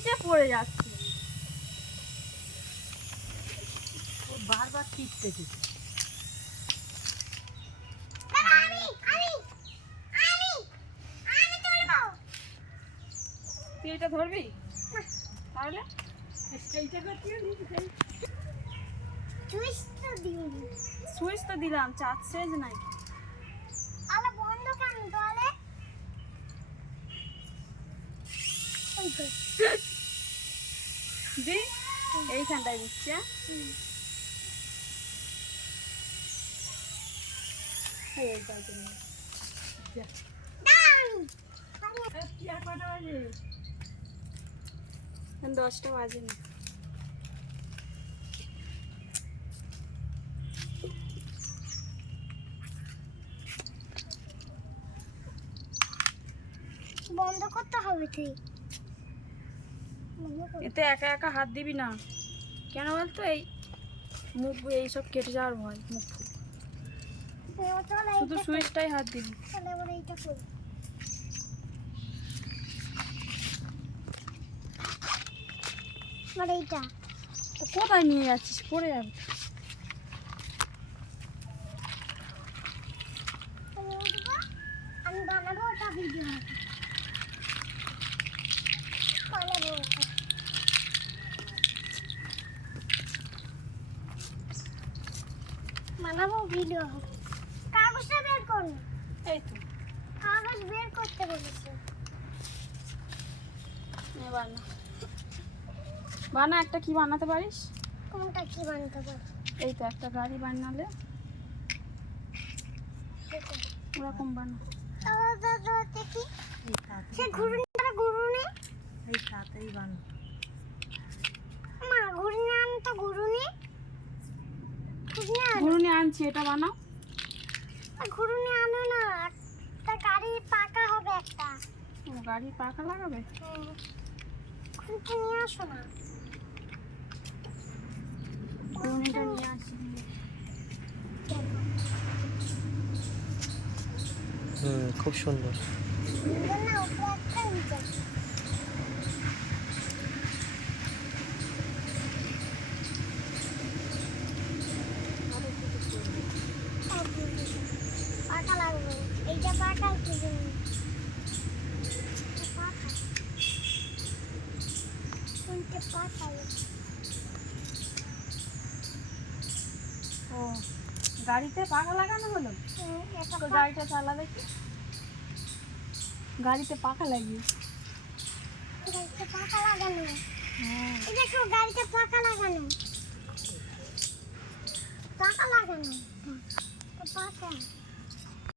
নিচে পড়ে যাচ্ছে। ও বারবার টিপতেছে তুই এটা ধরবি? তাহলে? সুইচ তো দিলাম চাচ্ছে যে নাই। হ্যাঁ? নিয়ে। কটা বাজে এখন দশটা বাজে না বন্ধ করতে হবে তুই এতে একা একা হাত দিবি না। কেন বলতো? এই মুখ এইসব কেটে যাওয়ার ভয়, মুখ। শুধু সুইচটাই হাত দিবি। কোথায় নিয়ে যাচ্ছিস? পড়ে যাবে। আমি বানাবো ওটা ভিডিও ওটা বানাবো ভিডিও কাগজটা বের করুন এই তো। কাগজ বের করতে বলেছে। এবার না। বানা একটা কি বানাতে পারিস? কোনটা কি বানাতে পারি? এই তো একটা গাড়ি বানালে। ওরকম বানা। সে ঘুরুনিটা ঘুরুনি এই তাতেই বান মা ঘুরুনি আন তো ঘুরুনি ঘুরুনি আনছি এটা বানাও। ঘুরুনি আনো না একটা গাড়ি পাকা হবে একটা। ও গাড়ির পাখা লাগাবে খুঁজে নিয়ে আসো না। ঘুরুনিটা নিয়ে আসি। হুম খুব সুন্দর। সুন্দর না উপরে একটা নিচে পাকা লাগবে এইটা পাকা খুঁজে নিই পাকা কোনটা পাকা ও গাড়িতে পাখা লাগানো হলো? তো গাড়িটা চালা দেখি গাড়িতে পাখা লাগিয়ে? গাড়িতে পাকা লাগানো। হ্যাঁ। দেখো গাড়িতে পাকা লাগানো। পাকা লাগানো। পাকা